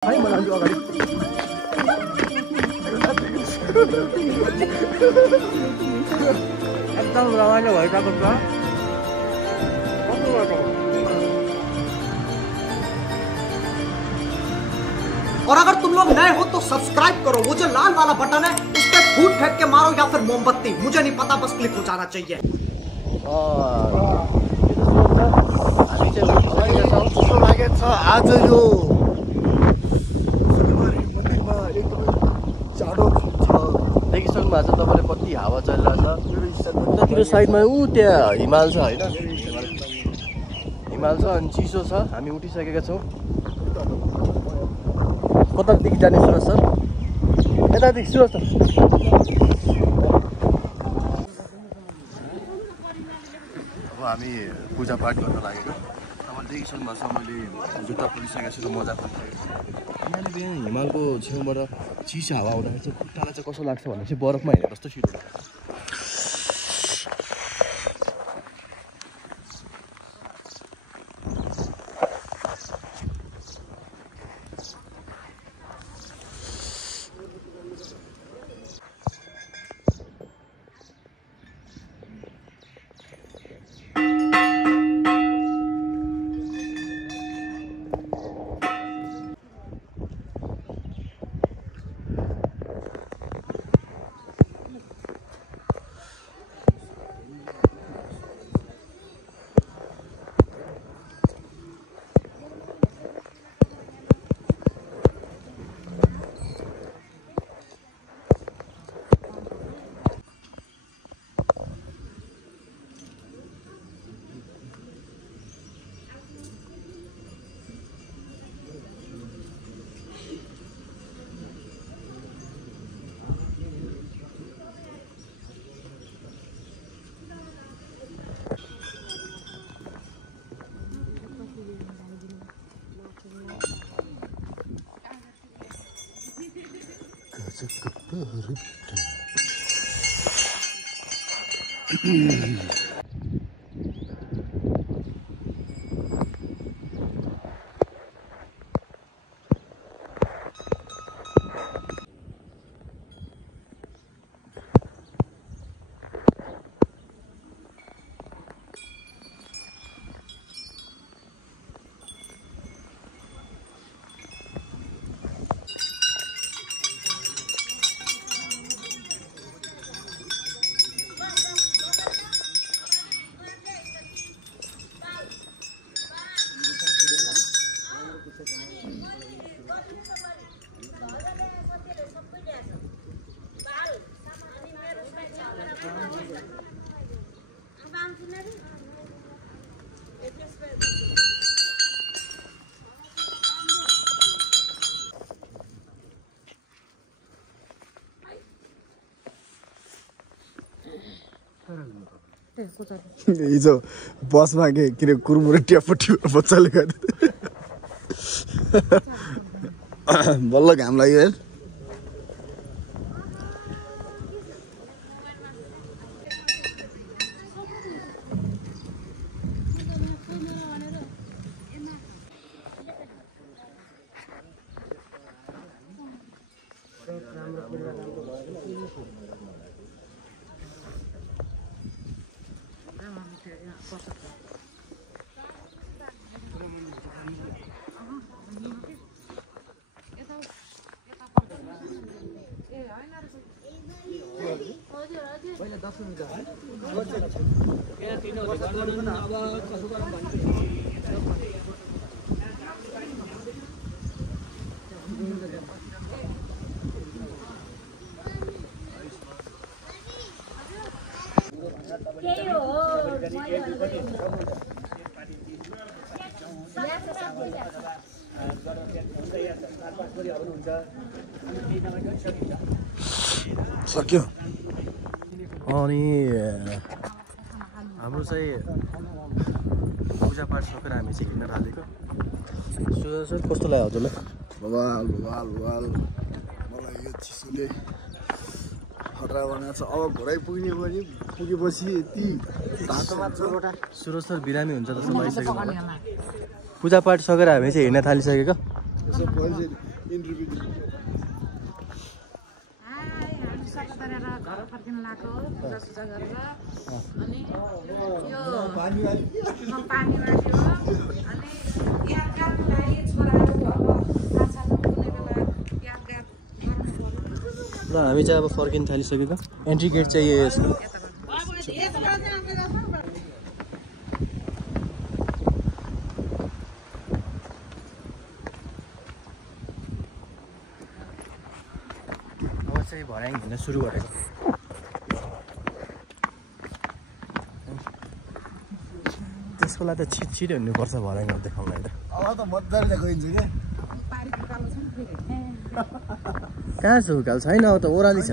एकदम रमाइलो भइरहेको छ। और अगर तुम लोग नए हो तो सब्सक्राइब करो, वो जो लाल वाला बटन है उस पर फूट फेंक के मारो या फिर मोमबत्ती, मुझे नहीं पता, बस क्लिक हो जाना चाहिए। आज यो मन्दिरमा एकदमै जाडो छ। देखिसक्नु भएको छ तपाईँले कति हावा चलिरहेछ। उतातिर साइडमा ऊ त्यहाँ हिमाल छ होइन, हिमाल छ अनि चिसो छ। हामी उठिसकेका छौँ। कतादेखि जाने सुरज सर? यतादेखि सुरज सर। अब हामी पूजापाठ गर्न लागेको। तपाईँले देखिसक्नु भएको छ, मैले जुत्ता खोलिसकेको छु र मोजा खोलिसकेको छु। यहाँनिर यहाँ हिमालको छेउबाट चिसो हावा आउँदाखेरि चाहिँ खुट्टालाई चाहिँ कस्तो लाग्छ भने चाहिँ बरफमा हिँडेको जस्तो फिल हुन्छ। हिजो बसमा किन कुरमुरे ट्यापट्टी बच्चाले गर्दा बल्ल घाम लाग्यो यार। सक्यो। अनि हाम्रो चाहिँ पूजापाठ सकेर हामी चाहिँ हिँड्न थालेको। सुरज कस्तो लाग्यो हजुरलाई? बवाल बवाल बवाल। मलाई यो चिसोले खतरा बनाएको छ। अब घोडै पुगेपछि यति सुरज सर बिरामी हुन्छ जस्तो लागिसक्यो। पूजापाठ सकेर हामी चाहिँ हिँड्न थालिसकेको। इन्टरभ्यू घर फर्किन लाग्यो पूजा सुजा गरेर अनि यो पानी वाल्यो अनि यादगारलाई छोराहरू अब साथसाथमा कुनै बेला यादगार गर्नु पर्यो। ल हामी चाहिँ अब फर्किन थालिसकेको एन्ट्री गेट चाहिँ यो यसको अब चाहिँ भर्याङ हिँड्न सुरु गरेको त्यसको लागि त छिटो हिँड्नुपर्छ भर्याङमा देखाउनलाई त अब त मजाले गइन्छ क्या कहाँ छ उकाल छैन अब त ओह्राली छ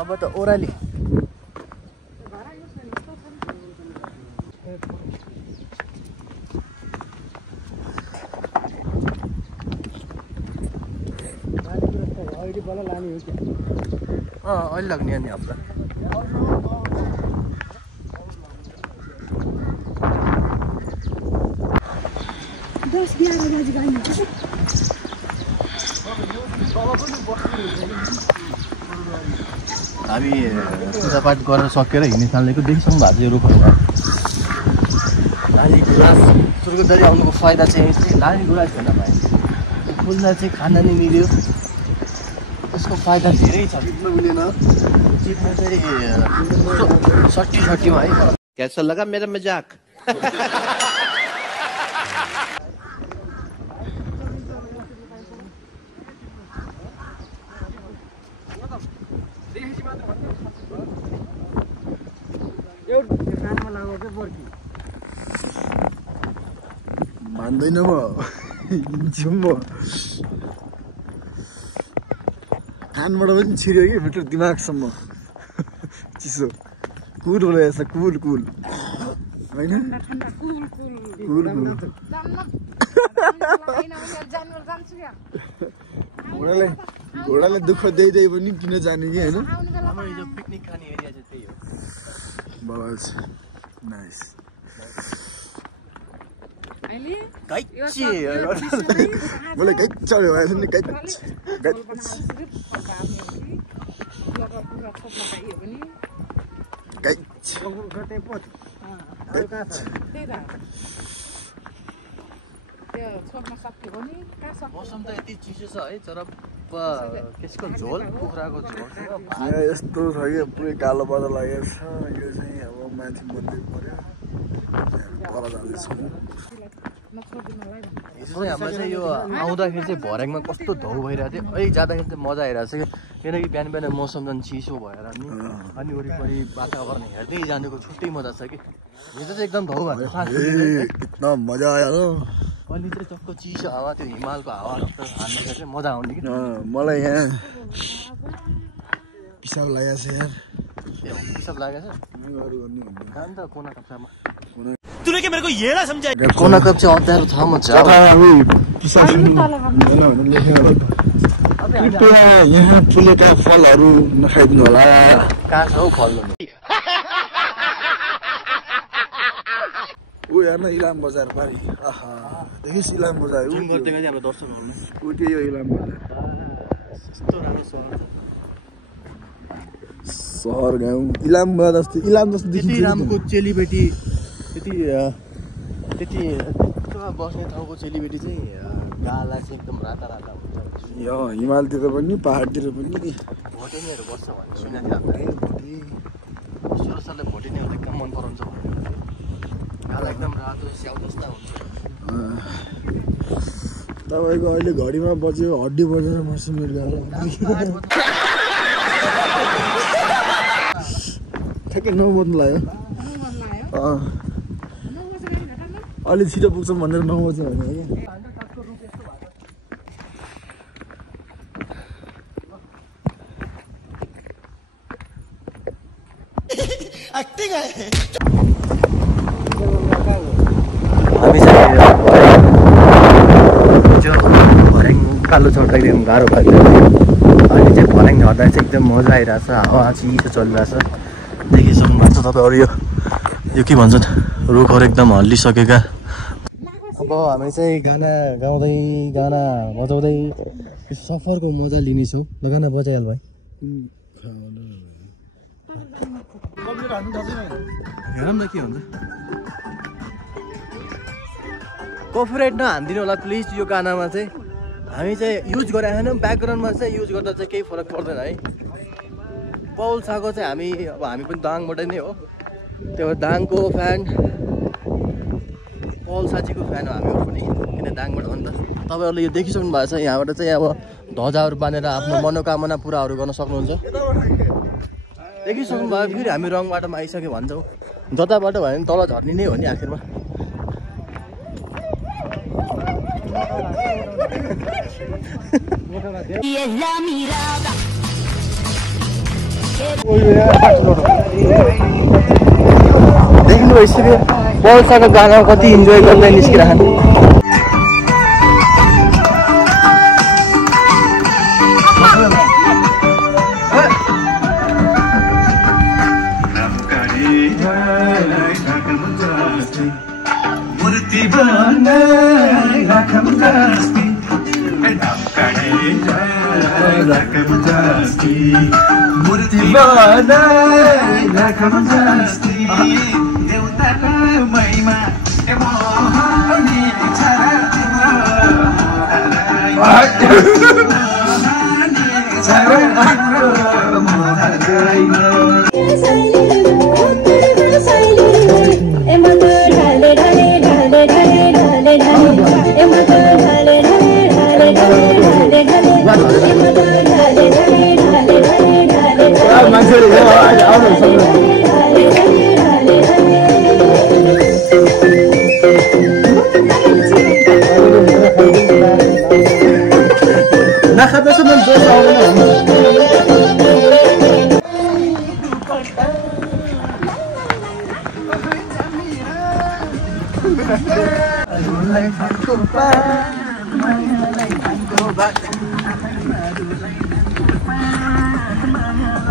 अब त ओह्राली अहिले लाग्ने अनि हामीलाई हामी पूजापाठ गरेर सकेर हिँड्ने थालेको देखिसक्नु भएको चाहिँ रुखहरू लाली गुराँस सुर्गुन्दारी आउनुको फाइदा चाहिँ लाली गुराँस छैन भाइ फुल्दा चाहिँ खाना नि मिल्यो त्यसको फाइदा धेरै छ चिप्नु चाहिँ 60-60 है। कैसा लगा मेरा मजाक? मान्दैन म हिँड्छु म कानबाट पनि छिर्यो कि भित्र दिमागसम्म चिसो कुल होला यस्तो कुल होइन घोडाले दुःख दिँदै पनि किन जाने कि होइन पिकनिक खाने एरिया चाहिँ त्यही हो बस नाइस मलाई गाइड चढ्यो भएछ नि गाइड मौसम त यति चिसो छ है तर त्यसको झोल कुखुराको झोल यहाँ यस्तो छ कि पुरै कालो बादल लागेको छ यो चाहिँ अब माथि मन्दिर पऱ्यो पर जाँदैछौँ हिजो चाहिँ हामीलाई चाहिँ यो आउँदाखेरि चाहिँ भर्याङमा कस्तो धौ भइरहेको थियो अहिले जाँदाखेरि चाहिँ मजा आइरहेको छ किनकि बिहान बिहान मौसम झन् चिसो भएर नि अनि वरिपरि वातावरण हेर्दै जानुको छुट्टै मजा छ कि हिजो चाहिँ एकदम धौ भएको छ इतना मजा आयो अहिले चाहिँ टक्क चिसो हावा त्यो हिमालको हावा हान्दाखेरि चाहिँ मजा आउने कि मलाई यहाँ पिसाब लागेको छ यार पिसाब लागेको छ काम त कोना कक्षामा तूने क्या मेरे को ये ना समझा? कोना कक्षा अप्ठ्यारो ठाउँमा छ यहाँ फुलेका फलहरू नखाइदिनु होला कहाँ छ हौ फल्नु ऊ हेर्न इलाम बजार पारि आहा देखिस् इलाम बजार जुन गर्दै गर्दै हाम्रो दर्शन हुनु ऊ त्यो यो इलाम बजार यस्तो राम्रो सहर गाउँ इलाम जस्तो त्यति रामको चेलीबेटी त्यति बस्ने ठाउँको चेलीबेटी चाहिँ गाला चाहिँ एकदम राता राता हुन्छ यो हिमालतिर पनि पहाडतिर पनि भोटेनीहरू बस्छ भन्ने सुनेको थियो सुरज सरले भोटेनीहरू एकदम मन पराउँछ गाला एकदम रातो स्याउ जस्ता हुन्छ तपाईँको अहिले घडीमा बज्यो हड्डी बजेर मर्छु मेरो गाला ठ्याक्कै 9 बज्नु लाग्यो अलि छिटो पुग्छौँ भनेर 9 बज्यो भने हामी चाहिँ भर्याङ कालो चढ्दा एकदम गाह्रो भएको अहिले चाहिँ भर्याङ झर्दा चाहिँ एकदम मजा आइरहेछ हावा चिसो चलिरहेछ देखिसक्नु भएको छ तपाईँहरू यो के भन्छन् रुखहरू एकदम हल्लिसकेका अब अब हामी चाहिँ गाना गाउँदै गाना बजाउँदै सफरको मजा लिनेछौँ। ल गाना बजाइहाल भाइ। हेरौँ न के हुन्छ। कपिराइट नहानिदिनु होला प्लिज यो गानामा चाहिँ। हामी चाहिँ युज गरेको छैनौँ, ब्याकग्राउन्डमा चाहिँ युज गर्दा चाहिँ केही फरक पर्दैन है। पौल साको चाहिँ हामी पनि दाङबाट नै हो, त्यो दाङको फ्यान, पौल साजीको फ्यान हो हामीहरू पनि, किन दाङबाट हो नि त। तपाईँहरूले यो देखिसक्नु भएको छ, यहाँबाट चाहिँ अब ध्वजाहरू बाँधेर आफ्नो मनोकामना पुराहरू गर्न सक्नुहुन्छ। देखिसक्नु भयो। फेरि हामी रङ बाटोमा आइसक्यो भन्छौँ, जताबाट भयो भने तल झर्ने नै हो नि आखिरमा। देख्नु भइसक्यो पौलसाको गाना कति इन्जोय गर्दै निस्किरहनु।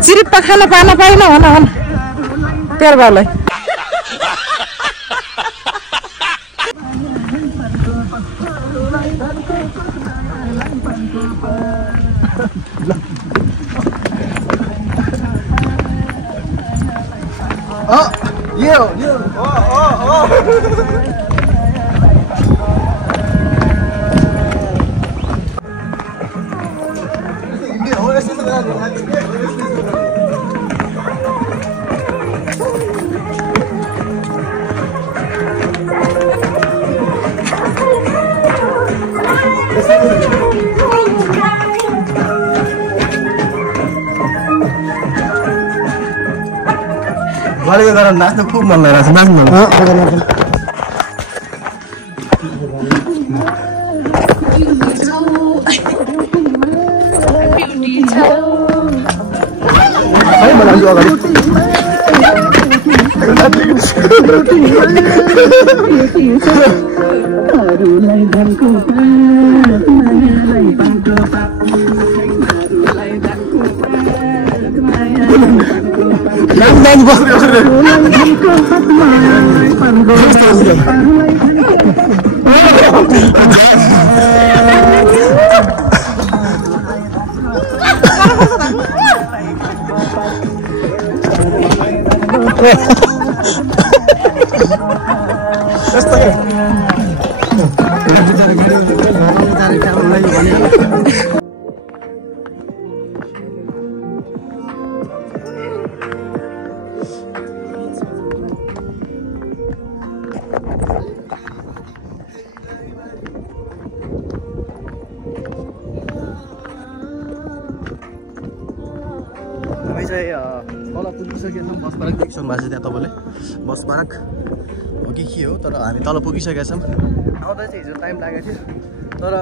चिरिप्पा खाना पान पाइन भन तेरो बाउलाई। गरेको गरेर नाच्नु खुब मन लागिरहेको छ। नाच्नु हामी चाहिँ तल पुगिसकेका छौँ। बस पार्क देखिसक्नु भएको छ त्यहाँ तपाईँले, बस पार्क हो कि के हो, तर हामी तल पुगिसकेका छौँ। आउँदा चाहिँ हिजो टाइम लागेको थियो, तर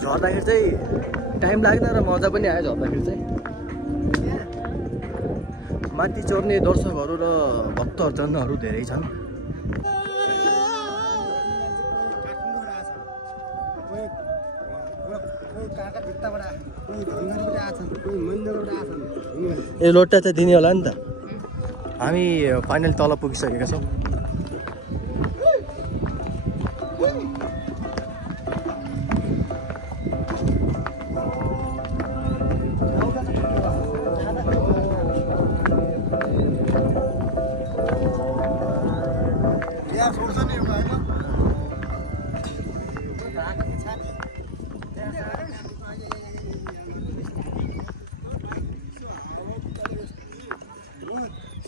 झर्दाखेरि चाहिँ टाइम लाग्दैन र मजा पनि आयो। झर्दाखेरि चाहिँ माथि चढ्ने दर्शकहरू र भक्तजनहरू धेरै छन्। ए लोटा चाहिँ दिने होला नि त। हामी फाइनली तल पुगिसकेका छौँ।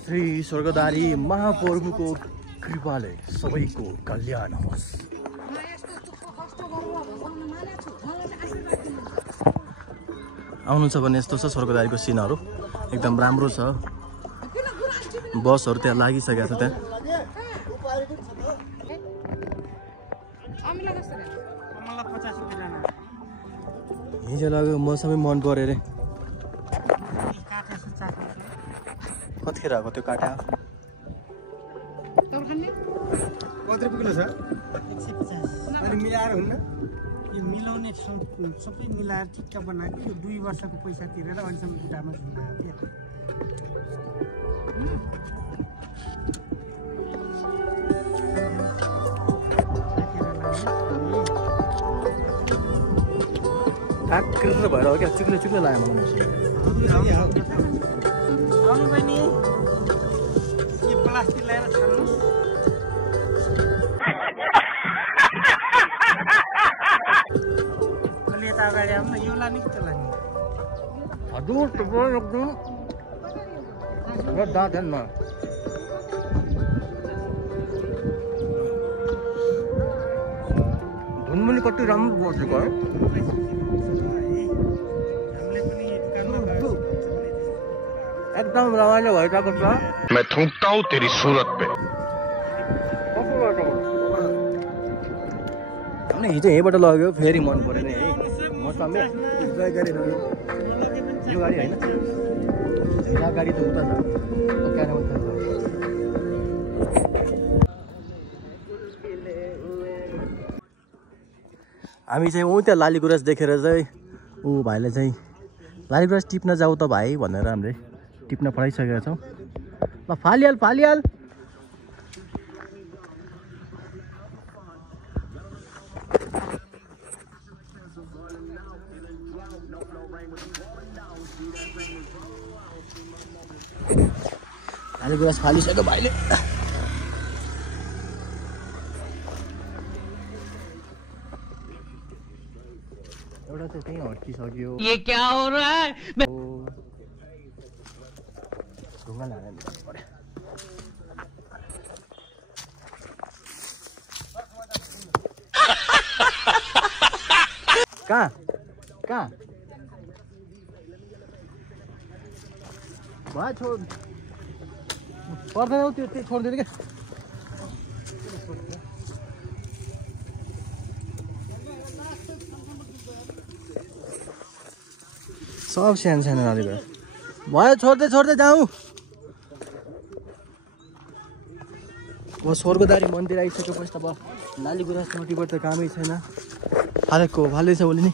श्री स्वर्गदारी महाप्रभुको कृपाले सबैको कल्याण होस्। आउनु छ भने यस्तो छ स्वर्गदारीको सिनहरू, एकदम राम्रो छ। बसहरू त्यहाँ लागिसकेको छ। त्यहाँ हिजो लाग्यो मौसमै मन पऱ्यो अरे। कतिखेर आएको त्यो काटा? कति रुपियाँ किलो छ? 150। अनि मिलाएर हुन्न? यो मिलाउने सबै मिलाएर ठिक्क बनाएको यो 2 वर्षको पैसा तिरेर अहिलेसम्म खुट्टामा झुलाएको क्या। काक्र भएर हो क्या, चिक्ले चिक्ले लाग्यो मलाई मौसम। आउनु बहिनी, यो प्लास्टिक ल्याएर छान्नुहोस्। अलि यता अगाडि आउनु, यो लाने कि त्यो लाने? हजुर तपाईँ एकदम दाँत हेर्न धुन पनि कति राम्रो बसेको है। एकदम रमाइलो भइरहेको छ। मैं थूकता हूँ तेरी सूरत पे। हिजो यहीँबाट लग्यो, फेरि मन परेन है मौसमले। यो गाडी होइन, यहाँ गाडी त उता छ। हामी चाहिँ ऊ त्यहाँ लालीगुराँस देखेर चाहिँ ऊ भाइले चाहिँ लालीगुराँस टिप्न जाऊ त भाइ भनेर हामीले टिप्न पठाइसकेका छौँ। ल फालिहाल फालिहाल। लालीगुराँस फालिसक्यो भाइले। एउटा चाहिँ त्यहीँ हट्किसक्यो। ये क्या हो रहा है? ढुङ्गा लाएर पर्यो। कहाँ कहाँ भयो? छोड पर्दैन हौ, त्यो छोडिदिनु क्या। सब सानो सानो नाली भयो। छोड्दै छोड्दै जाउँ। अब स्वर्गदारी मन्दिर आइसकेपछि त अब लालीगुराँस नदीबाट त कामै छैन। फालेको फाल्दैछ उसले नि।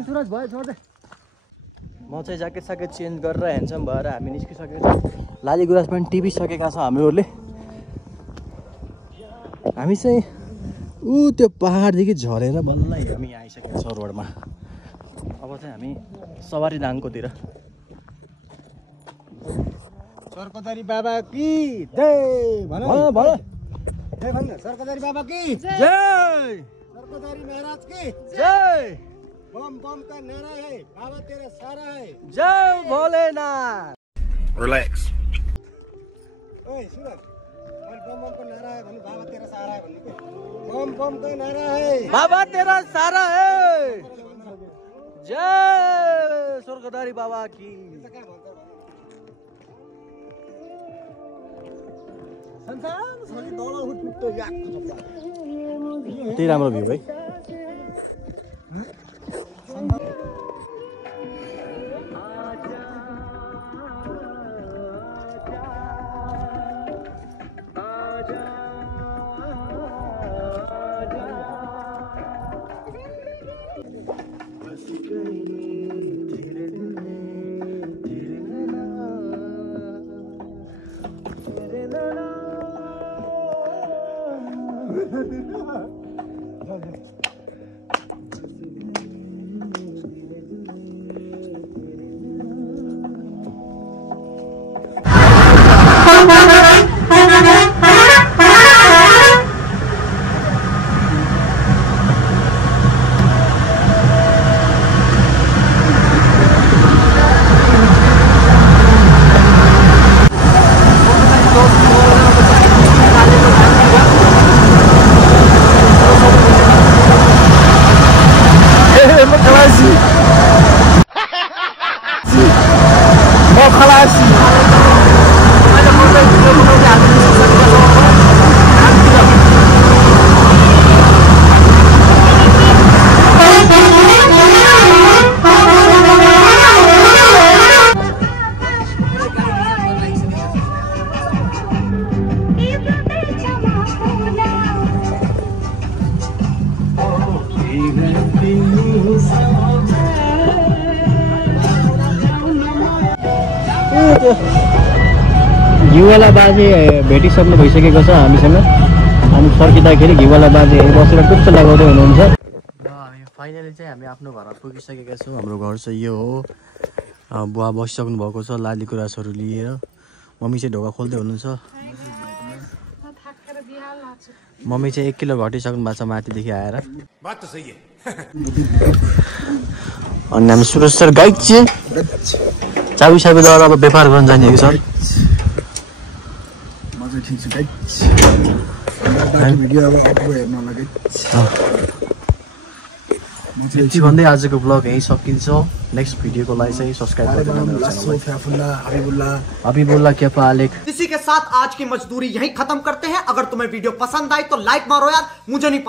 सुरज भयो छोड्दै। म चाहिँ ज्याकेट साकेट चेन्ज गरेर ह्यान्डसम भएर हामी निस्किसकेको छौँ। लालीगुराँस पनि टिपिसकेका छौँ हामीहरूले। हामी चाहिँ ऊ त्यो पहाडदेखि झरेर बल्ल हामी आइसकेका छौँ रोडमा। अब चाहिँ हामी सवारी दाङकोतिर। स्वर्गदारी बाबा की जय भन भन जय भन। स्वर्गदारी बाबा की जय, स्वर्गदारी महाराज की जय। बम बम का नारा है, बाबा तेरा सारा है। जय भोलेनाथ। रिलैक्स। ओए सुन, बम बम का नारा है भन्नु, बाबा तेरा सारा है भन्नु के? बम बम का नारा है, बाबा तेरा सारा है। जय स्वर्गदारी बाबा की। त्यही राम्रो भ्यू है। त्यो घिउवाला बाजे भेटिसक्नु भइसकेको छ हामीसँग। हामी फर्किँदाखेरि घिउवाला बाजे बसेर टुच्च लगाउँदै हुनुहुन्छ। र हामी फाइनली चाहिँ हामी आफ्नो घरमा पुगिसकेका छौँ। हाम्रो घर चाहिँ यो हो। बुवा बसिसक्नु भएको छ लाली गुराँसहरू लिएर। मम्मी चाहिँ ढोका खोल्दै हुनुहुन्छ। मम्मी चाहिँ 1 किलो घटिसक्नु भएको छ माथिदेखि आएर। अनि हामी सुरज सर गाइड चाहिँ चाबी साबीद्वारा अब व्यापार गर्न जाने हो सर। म चाहिँ ठिक छु गाइड भिडियो अब अपलोड हेर्न लागि यति भन्दै आजको ब्लग यहीँ सकिन्छ। नेक्स्ट भिडियोको लागि चाहिँ सब्सक्राइब हबीबुल्ला केपा आलेख। इसी के साथ आज की मजदूरी यहीं खत्म करते हैं। अगर तुम्हें वीडियो पसंद आई तो लाइक मारो यार, मुझे नहीं पता।